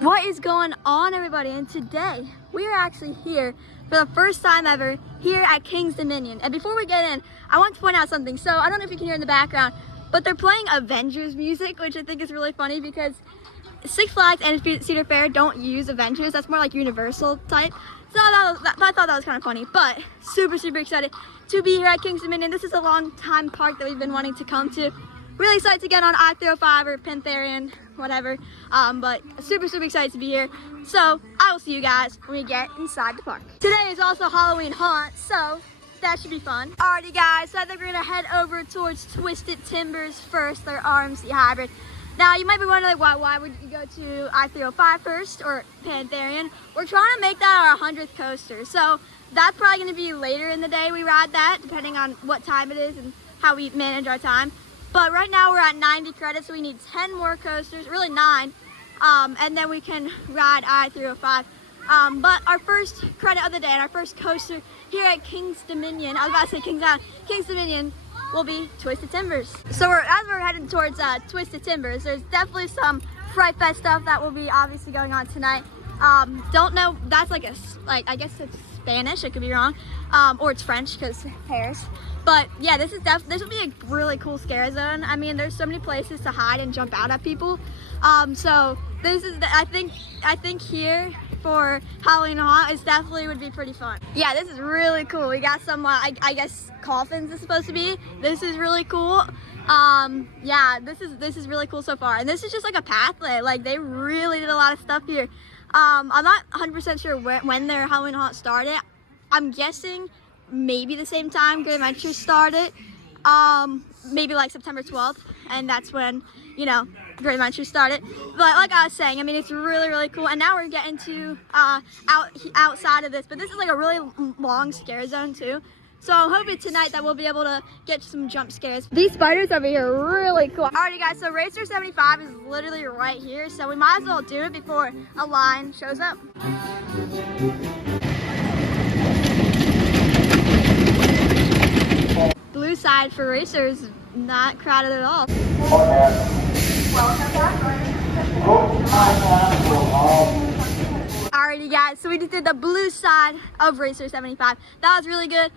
What is going on, everybody? And today we are actually here for the first time ever here at King's Dominion. And before we get in, I want to point out something. So I don't know if you can hear in the background, but they're playing Avengers music, which I think is really funny because Six Flags and Cedar Fair don't use Avengers. That's more like Universal type. So I thought that was kind of funny, but super excited to be here at King's Dominion. This is a long time park that we've been wanting to come to. Really excited to get on I305 or Pantherian, whatever, but super excited to be here. So I will see you guys when we get inside the park. Today is also Halloween haunt, so that should be fun. Alrighty guys, so I think we're gonna head over towards Twisted Timbers first, their RMC hybrid. Now you might be wondering why would you go to I305 first or Pantherian? We're trying to make that our 100th coaster, so that's probably gonna be later in the day we ride that, depending on what time it is and how we manage our time. But right now we're at 90 credits, so we need 10 more coasters, really 9, and then we can ride I305. But our first credit of the day and our first coaster here at King's Dominion, I was about to say King's Island, King's Dominion will be Twisted Timbers. So as we're heading towards Twisted Timbers, there's definitely some Fright Fest stuff that will be obviously going on tonight. Don't know, that's like I guess it's Spanish, I could be wrong, or it's French because Paris. But yeah, this will be a really cool scare zone. I mean, there's so many places to hide and jump out at people. So this is, I think here for Halloween haunt is definitely would be pretty fun. Yeah, this is really cool. We got some, I guess coffins is supposed to be. This is really cool. Yeah, this is really cool so far. And this is just like a pathway. Like they really did a lot of stuff here. I'm not 100% sure when their Halloween haunt started. I'm guessing maybe the same time Great Adventure started, maybe like September 12th, and that's when, you know, Great Adventure started. But like I was saying, I mean, it's really cool. And now we're getting to outside of this, but this is like a really long scare zone too. So I'm hoping tonight that we'll be able to get some jump scares. These spiders over here are really cool. Alrighty guys, so Racer 75 is literally right here, so we might as well do it before a line shows up. Blue side for racers, not crowded at all. Alrighty guys, so we just did the blue side of Racer 75. That was really good.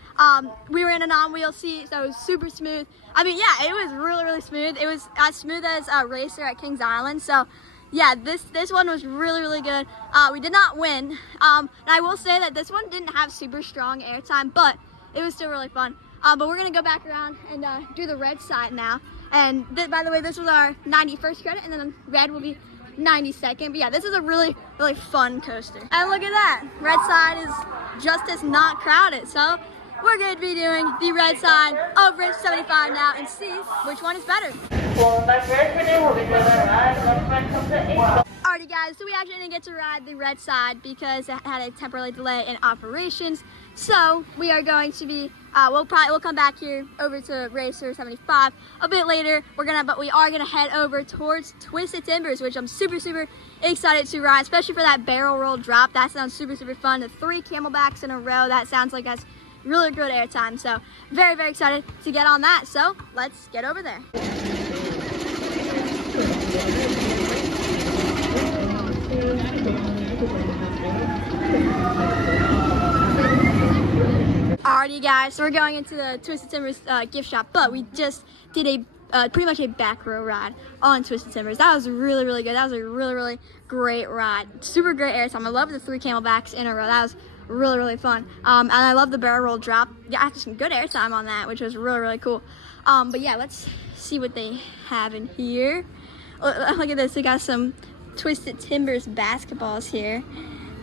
We were in a non-wheel seat, so it was super smooth. I mean, yeah, it was really smooth. It was as smooth as Racer at Kings Island. So yeah, this one was really good. We did not win. And I will say that this one didn't have super strong airtime, but it was still really fun. But we're gonna go back around and do the red side now. And by the way, this was our 91st credit, and then red will be 92nd. But yeah, this is a really fun coaster. And look at that, red side is just as not crowded. So we're going to be doing the red side of Racer 75 now and see which one is better. Alrighty guys, so we actually didn't get to ride the red side because it had a temporary delay in operations. So we are going to be, we'll come back here over to Racer 75 a bit later. But we are gonna head over towards Twisted Timbers, which I'm super excited to ride, especially for that barrel roll drop. That sounds super fun. The 3 camelbacks in a row, that sounds like that's really good airtime. So very excited to get on that. So let's get over there. Alrighty guys, so we're going into the Twisted Timbers gift shop, but we just did a pretty much a back row ride on Twisted Timbers. That was really good. That was a really great ride. Super great airtime. I love the 3 camelbacks in a row. That was really fun. And I love the barrel roll drop. Yeah, actually some good airtime on that, which was really cool. But yeah, let's see what they have in here. Look at this. They got some Twisted Timbers basketballs here.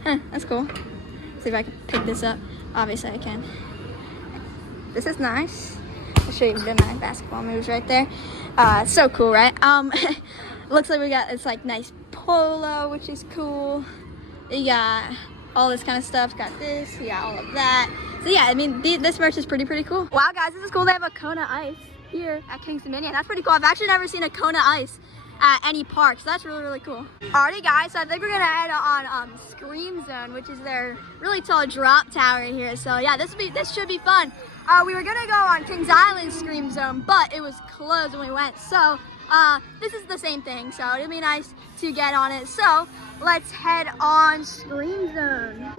Huh, that's cool. Let's see if I can pick this up. Obviously I can. This is nice. I'll show you the nice basketball moves right there. So cool, right? Looks like we got this like nice polo, which is cool. You got all this kind of stuff. Got this. We got all of that. So yeah, I mean, this merch is pretty cool. Wow, guys, this is cool. They have a Kona Ice here at Kings Dominion. That's pretty cool. I've actually never seen a Kona Ice at any park, so that's really cool. Alrighty, guys, so I think we're gonna head on Scream Zone, which is their really tall drop tower here. So yeah, this should be fun. We were gonna go on Kings Island Scream Zone, but it was closed when we went. So this is the same thing, so it'd be nice to get on it. So let's head on Scream Zone.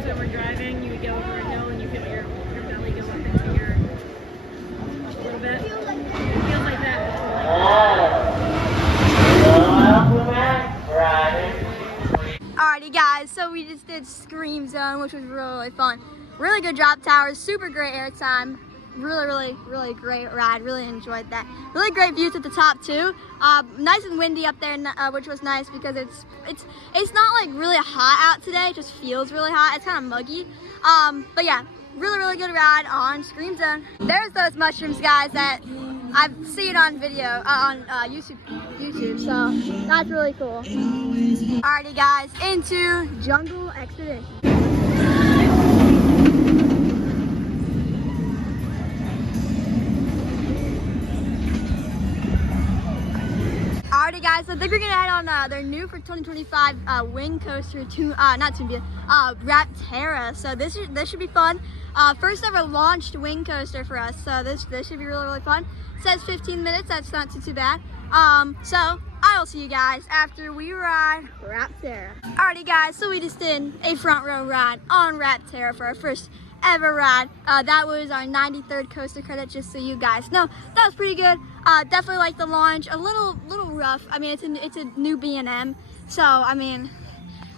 When we're driving, you would go over a hill and you feel your belly go up into your a little bit. It feels like that. Alrighty, guys, so we just did Scream Zone, which was really fun. Really good drop towers, super great airtime. Really great ride. Really enjoyed that. Really great views at the top too. Nice and windy up there, which was nice because it's not like really hot out today. It just feels really hot. It's kind of muggy. But yeah, really good ride on Scream Zone. There's those mushrooms, guys, that I've seen on video on YouTube. So that's really cool. Alrighty, guys, into Jungle Expedition. Alrighty, guys, so I think we're gonna head on their new for 2025 wing coaster to not Tumbili, Rapterra. So this should be fun. First ever launched wing coaster for us, so this should be really fun. It says 15 minutes. That's not too bad. So I will see you guys after we ride Rapterra. Alrighty, guys, so we just did a front row ride on Rapterra for our first ever ride. That was our 93rd coaster credit, just so you guys know. That was pretty good. Definitely like the launch. A little rough. I mean, it's a new B&M, so I mean,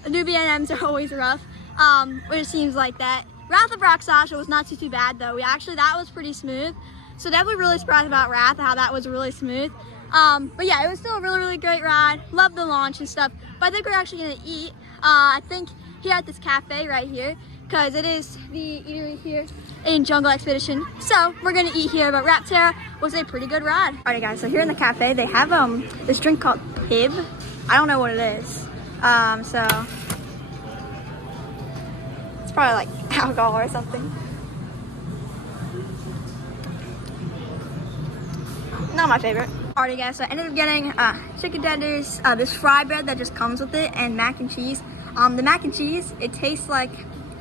new B&Ms are always rough. It seems like that. Wrath of Roxasha was not too bad though. That was pretty smooth. So definitely really surprised about Wrath, how that was really smooth. But yeah, it was still a really great ride. Loved the launch and stuff. But I think we're actually gonna eat. I think here at this cafe right here, because it is the eatery here in Jungle Expedition. So we're gonna eat here, but Rapterra was a pretty good ride. Alright, guys, so here in the cafe they have this drink called Pib. I don't know what it is. So it's probably like alcohol or something. Not my favorite. Alrighty, guys, so I ended up getting chicken tenders, this fry bread that just comes with it, and mac and cheese. The mac and cheese, it tastes like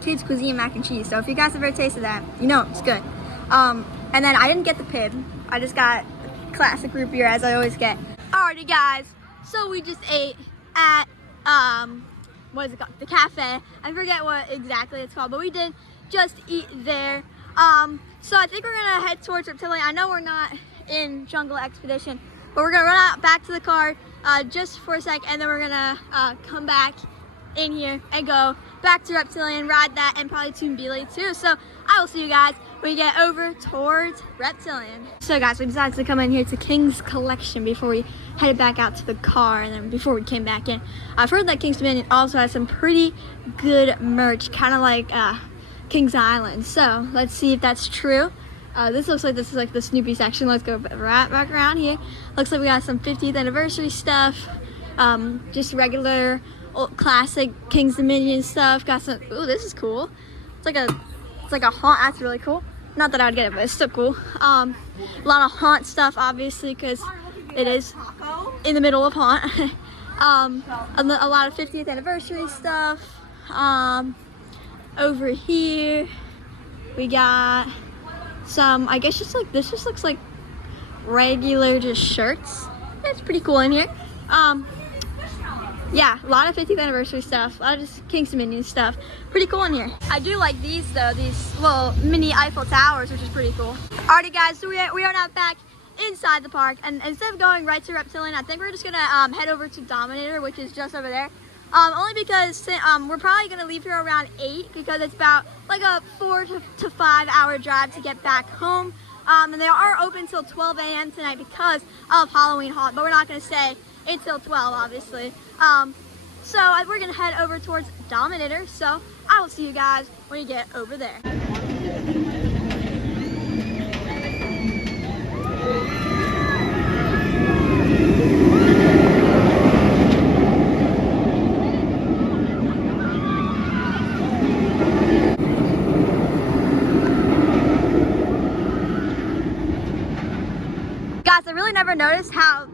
kids cuisine mac and cheese. So if you guys have ever tasted that, you know it's good. And then I didn't get the Pib. I just got classic root beer, as I always get. Alrighty, guys, so we just ate at what is it called? The cafe. I forget what exactly it's called, but we did just eat there. So I think we're gonna head towards Reptilian. I know we're not in Jungle Expedition, but we're gonna run out back to the car just for a sec, and then we're gonna come back in here and go back to Reptilian, ride that, and probably Tumbili too. So I will see you guys when we get over towards Reptilian. So guys, we decided to come in here to King's Collection before we headed back out to the car, and then before we came back in. I've heard that King's Dominion also has some pretty good merch, kind of like King's Island. So let's see if that's true. This is like the Snoopy section. Let's go right back around here. Looks like we got some 50th anniversary stuff, just regular old classic King's Dominion stuff. Got some, ooh, this is cool. It's like a haunt. That's really cool. Not that I would get it, but it's still cool. A lot of haunt stuff, obviously, because it is in the middle of haunt. A lot of 50th anniversary stuff. Over here we got some, I guess just like, this just looks like regular just shirts. That's pretty cool in here. Yeah, a lot of 50th anniversary stuff, a lot of just King's Dominion stuff. Pretty cool in here. I do like these though, these little mini Eiffel Towers, which is pretty cool. Alrighty, guys, so we are now back inside the park, and instead of going right to Reptilian, I think we're just gonna head over to Dominator, which is just over there. Only because we're probably gonna leave here around 8, because it's about like a 4 to 5 hour drive to get back home. And they are open till 12 a.m. tonight because of Halloween haunt, but we're not gonna stay until 12, obviously. So we're gonna head over towards Dominator, so I will see you guys when you get over there. really never noticed how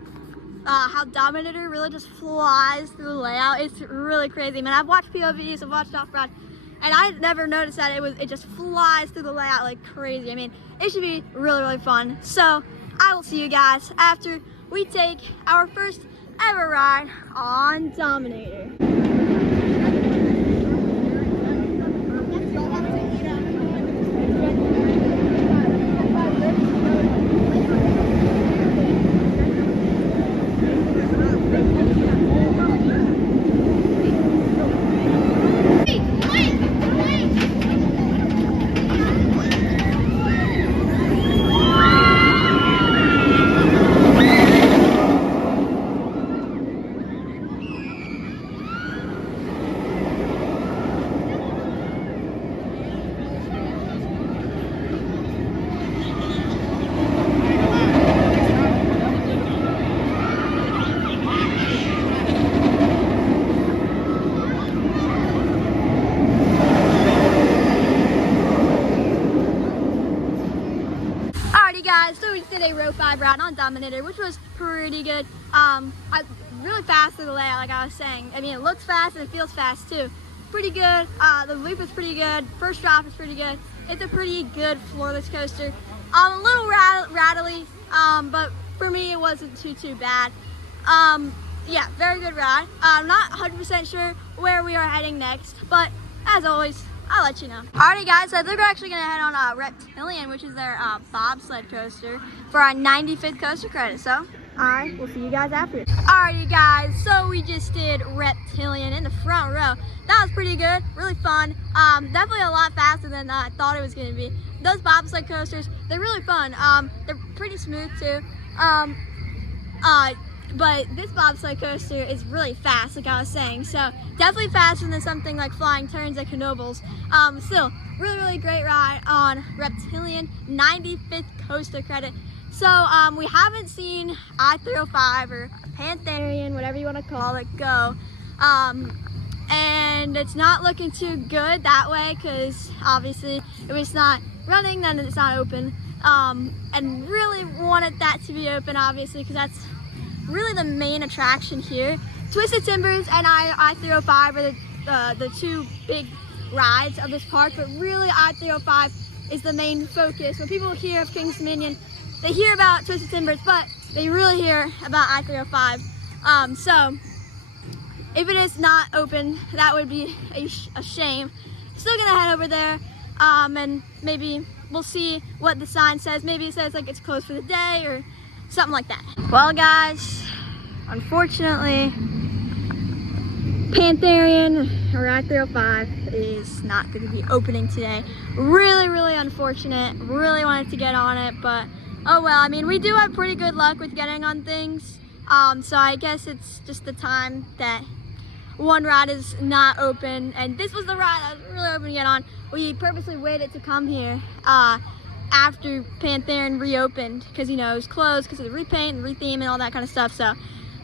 Dominator really just flies through the layout. It's really crazy. I mean, I've watched POVs, I've watched off-road, and I never noticed that it just flies through the layout like crazy. I mean, it should be really, really fun. So I will see you guys after we take our first ever ride on Dominator. Guys, so we did a row 5 ride on Dominator, which was pretty good. Really fast through the layout, like I was saying. I mean, it looks fast and it feels fast too. Pretty good. The loop is pretty good. First drop is pretty good. It's a pretty good floorless coaster. A little rattly, but for me it wasn't too bad. Yeah, very good ride. I'm not 100% sure where we are heading next, but as always, I'll let you know. Alrighty guys, so I think we're actually gonna head on Reptilian, which is their bobsled coaster, for our 95th coaster credit. So, alright, we'll see you guys after. Alrighty guys, so we just did Reptilian in the front row. That was pretty good, really fun. Definitely a lot faster than I thought it was gonna be. Those bobsled coasters, they're really fun. They're pretty smooth too. But this bobsled coaster is really fast, like I was saying. So definitely faster than something like flying turns at Knoebels. Still, really great ride on Reptilian, 95th coaster credit. So we haven't seen I305 or Pantherian, whatever you want to call it, go. And it's not looking too good that way, because obviously if it's not running, then it's not open. And really wanted that to be open, obviously, because that's really the main attraction here. Twisted Timbers and I305 are the two big rides of this park, but really I305 is the main focus. When people hear of Kings Dominion, they hear about Twisted Timbers, but they really hear about I305. So if it is not open, that would be a shame. Still gonna head over there, and maybe we'll see what the sign says. Maybe it says like it's closed for the day or something like that. Well guys, unfortunately, Pantherian or I305 is not going to be opening today. Really unfortunate. Really wanted to get on it, but oh well. I mean, we do have pretty good luck with getting on things. So I guess it's just the time that one ride is not open, and this was the ride I was really hoping to get on. We purposely waited to come here after Pantherian reopened, because you know it was closed because of the repaint and retheme and all that kind of stuff. So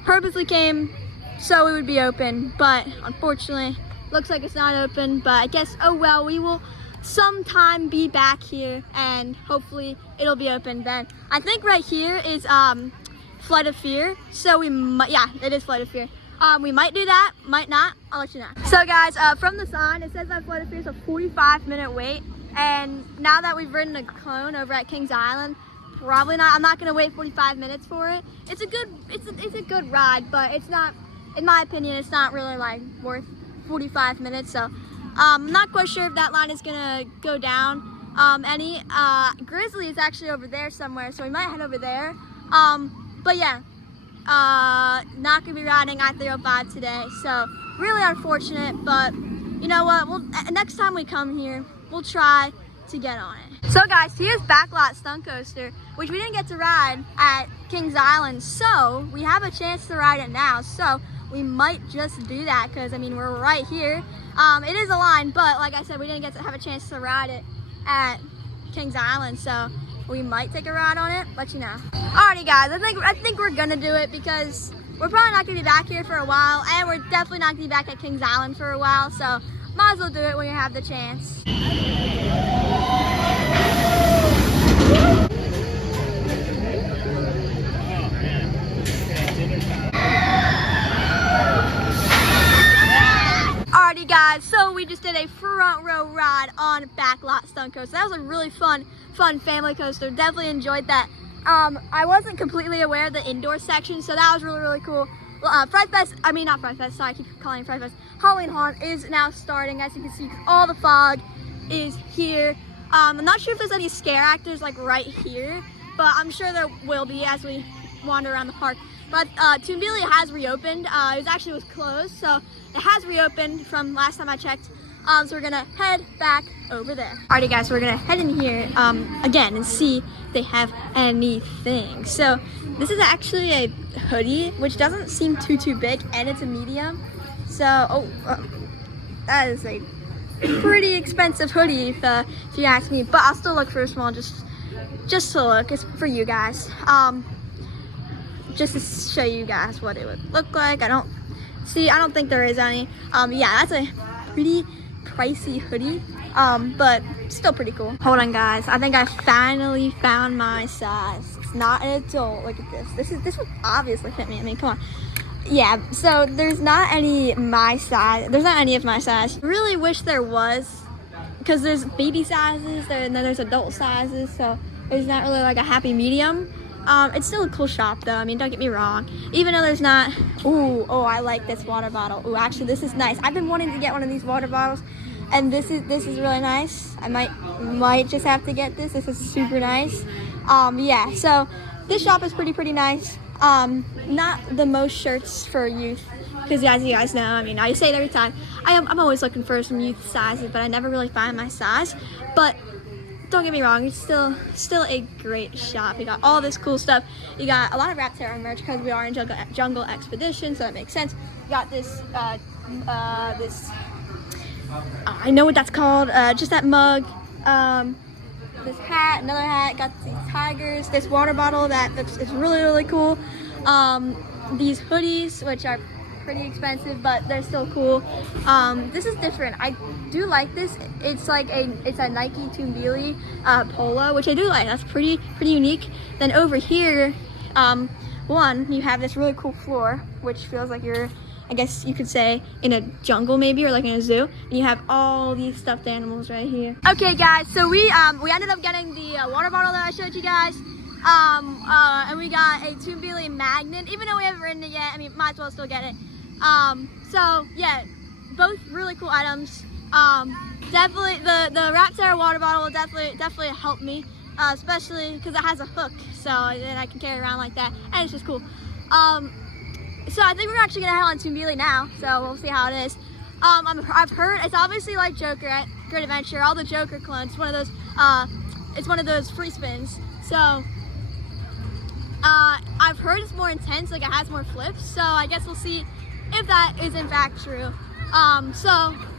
purposely came so it would be open, but unfortunately looks like it's not open. But I guess oh well, we will sometime be back here and hopefully it'll be open then. I think right here is Flight of Fear, so we might, yeah, it is Flight of Fear. We might do that, might not, I'll let you know. So guys, from the sign, it says that Flight of Fear is a 45-minute wait. And now that we've ridden a clone over at Kings Island, probably not. I'm not gonna wait 45 minutes for it. It's a good ride, but it's not, in my opinion, it's not really like worth 45 minutes. So I'm not quite sure if that line is gonna go down any. Grizzly is actually over there somewhere, so we might head over there. But yeah, not gonna be riding I305 today. So really unfortunate, but you know what? Next time we come here, we'll try to get on it. So guys, here's Backlot Stunt Coaster, which we didn't get to ride at Kings Island, so we have a chance to ride it now. So we might just do that, because I mean, we're right here. It is a line, but like I said, we didn't get to have a chance to ride it at Kings Island, so we might take a ride on it, let you know. Alrighty guys, I think we're gonna do it, because we're probably not gonna be back here for a while, and we're definitely not gonna be back at Kings Island for a while, so might as well do it when you have the chance. Backlot stunt coaster. That was a really fun family coaster. Definitely enjoyed that. I wasn't completely aware of the indoor section, so that was really cool. Fright Fest, I mean not Fright Fest, sorry, I keep calling it Fright Fest. Halloween Haunt is now starting, as you can see, all the fog is here. I'm not sure if there's any scare actors like right here, but I'm sure there will be as we wander around the park. But Tumbili has reopened. It was closed, so it has reopened from last time I checked. So we're gonna head back over there. Alrighty guys, so we're gonna head in here again and see if they have anything. So this is actually a hoodie, which doesn't seem too big, and it's a medium. So, that is a pretty expensive hoodie if you ask me, but I'll still look for a small just to look. It's for you guys. Just to show you guys what it would look like. I don't think there is any. Yeah, that's a pretty pricey hoodie, but still pretty cool. Hold on guys, I think I finally found my size. It's not an adult. Look at this. This would obviously fit me. I mean, come on. Yeah, so there's not any of my size. I really wish there was, because there's baby sizes there, and then there's adult sizes, so there's not really like a happy medium. It's still a cool shop though. I mean, don't get me wrong. Even though there's not, I like this water bottle. Ooh, actually this is nice. I've been wanting to get one of these water bottles, and this is really nice. I might just have to get this. This is super nice. Yeah, so this shop is pretty nice. Not the most shirts for youth, because as you guys know, I mean, I say it every time, I'm always looking for some youth sizes, but I never really find my size. But don't get me wrong, it's still a great shop. You got all this cool stuff. You got a lot of Rapterra merch because we are in jungle expedition, so that makes sense. You got this I know what that's called, just that mug, this hat, another hat, got these tigers, this water bottle is really cool. These hoodies, which are pretty expensive, but they're still cool. This is different. I do like this. It's a Nike Tumbili polo, which I do like. That's pretty unique. Then over here, you have this really cool floor, which feels like you're, I guess you could say, in a jungle maybe, or like in a zoo. And you have all these stuffed animals right here. Okay guys, so we ended up getting the water bottle that I showed you guys. And we got a Tumbili magnet, even though we haven't ridden it yet. I mean, might as well still get it. So yeah, both really cool items. Definitely the Rapterra water bottle will definitely help me, especially because it has a hook, so then I can carry it around like that, and it's just cool. So I think we're actually gonna head on Tumbili now, so we'll see how it is. I've heard it's obviously like Joker at Great Adventure, all the Joker clones. It's one of those free spins. So I've heard it's more intense, like it has more flips. So I guess we'll see if that is in fact true. So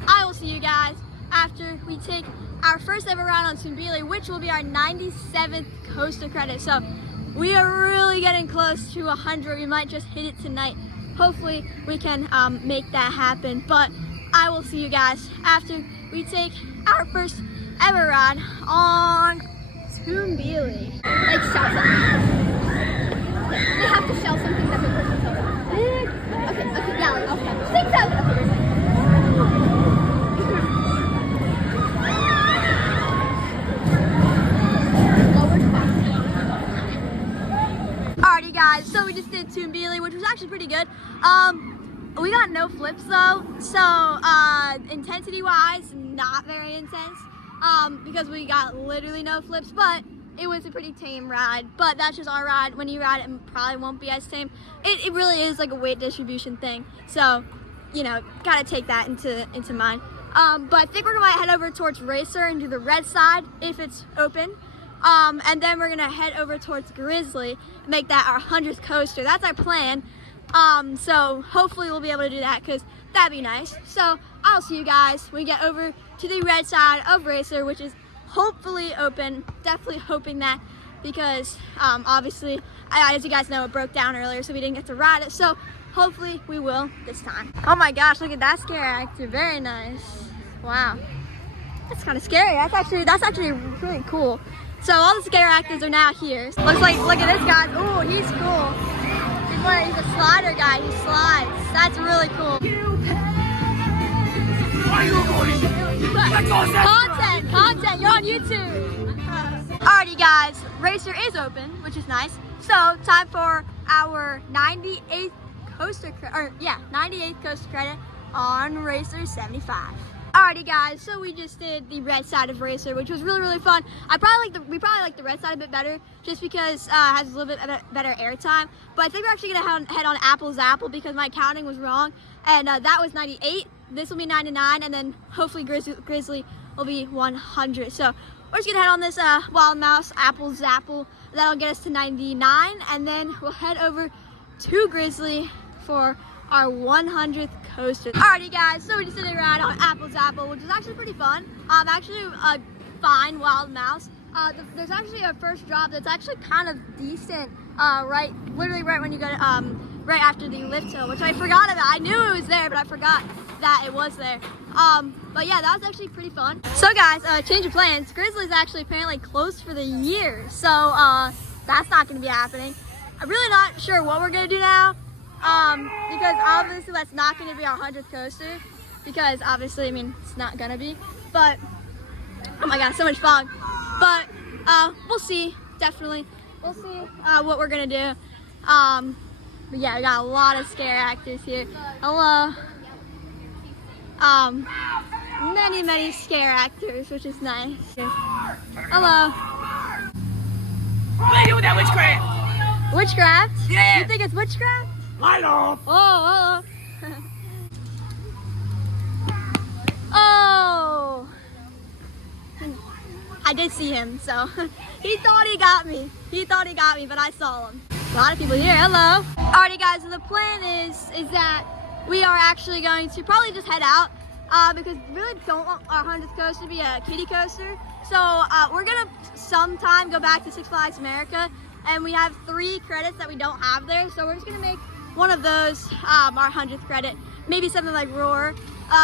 I will see you guys after we take our first ever ride on Tumbili, which will be our 97th coaster credit. So we are really getting close to 100. We might just hit it tonight. Hopefully we can make that happen. But I will see you guys after we take our first ever ride on Tumbili. Like shout something. They have to shout something that the person tells them. Okay, yeah, okay. Sing something. Alrighty guys, so we just did Tumbili, which was actually pretty good. We got no flips though, so intensity wise, not very intense, because we got literally no flips, but it was a pretty tame ride. But that's just our ride. When you ride it, it probably won't be as tame. It really is like a weight distribution thing, so you know, gotta take that into mind. But I think we're gonna head over towards Racer and do the red side if it's open. And then we're gonna head over towards Grizzly, make that our 100th coaster. That's our plan. So hopefully we'll be able to do that, because that'd be nice. So I'll see you guys when we get over to the red side of Racer, which is hopefully open. Definitely hoping that, because obviously, as you guys know, it broke down earlier, so we didn't get to ride it. So hopefully we will this time. Oh my gosh, look at that scare actor. Very nice. Wow. That's kind of scary. That's actually really cool. So all the scare actors are now here. Looks like, look at this guy. Ooh, he's cool. He's a slider guy. He slides. That's really cool. Content, you're on YouTube. Alrighty guys, Racer is open, which is nice. So time for our 98th coaster, 98th coaster credit on Racer 75. Alrighty guys, so we just did the red side of Racer, which was really fun. We probably like the red side a bit better, just because it has a little bit better airtime. But I think we're actually gonna head on Zapple because my counting was wrong, and that was 98. This will be 99, and then hopefully Grizzly will be 100. So we're just gonna head on this Wild Mouse Zapple. That'll get us to 99, and then we'll head over to Grizzly for our 100th coaster. Alrighty guys, so we just did a ride on Zapple, which was actually pretty fun. Actually a fine Wild Mouse. There's actually a first drop that's actually kind of decent, literally right when you go to, right after the lift hill, which I forgot about. I knew it was there, but I forgot that it was there. But yeah, that was actually pretty fun. So guys, change of plans. Grizzly's actually apparently closed for the year, so that's not gonna be happening. I'm really not sure what we're gonna do now. Because obviously that's not going to be our 100th coaster, because obviously, I mean, it's not going to be, but, oh my god, so much fog. But, we'll see, definitely. We'll see, what we're going to do. But yeah, we got a lot of scare actors here. Hello. Many scare actors, which is nice. Hello. What are you doing with that witchcraft? Witchcraft? Yeah. You think it's witchcraft? Light off! Oh, oh! I did see him, so he thought he got me. He thought he got me, but I saw him. A lot of people here. Hello. Alrighty, guys. So the plan is that we are actually going to probably just head out because we really don't want our 100th coaster to be a kiddie coaster. So we're gonna sometime go back to Six Flags America, and we have 3 credits that we don't have there. So we're just gonna make one of those our 100th credit, maybe something like Roar,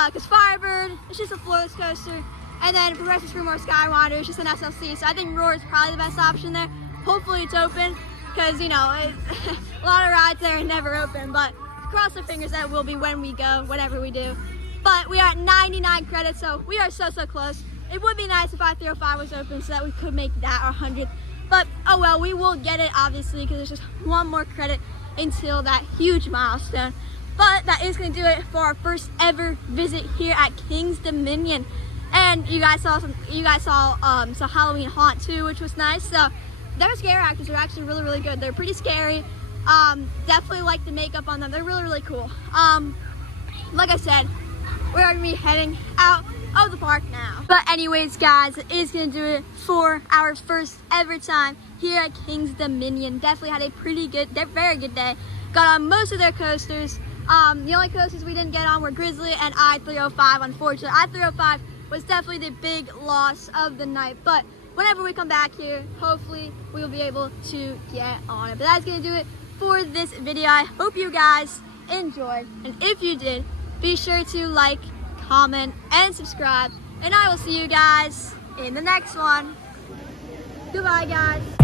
because Firebird, it's just a floorless coaster, and then Progressive Screamore Skywinder, it's just an SLC, so I think Roar is probably the best option there. Hopefully it's open, because, you know, a lot of rides there are never open, but cross our fingers that will be when we go, whatever we do. But we are at 99 credits, so we are so close. It would be nice if I305 was open so that we could make that our 100th, but oh well, we will get it, obviously, because there's just one more credit until that huge milestone. But that is going to do it for our first ever visit here at King's Dominion. And you guys saw some Halloween Haunt too, which was nice. So their scare actors are actually really good. They're pretty scary. Definitely like the makeup on them. They're really cool. Like I said, we're going to be heading out of the park now. But anyways, guys, it is going to do it for our first ever time here at King's Dominion. Definitely had a very good day. Got on most of their coasters. The only coasters we didn't get on were Grizzly and I305, unfortunately. I305 was definitely the big loss of the night, but whenever we come back here, hopefully we will be able to get on it. But that's going to do it for this video. I hope you guys enjoyed, and if you did, be sure to like, comment, and subscribe, and I will see you guys in the next one. Goodbye, guys.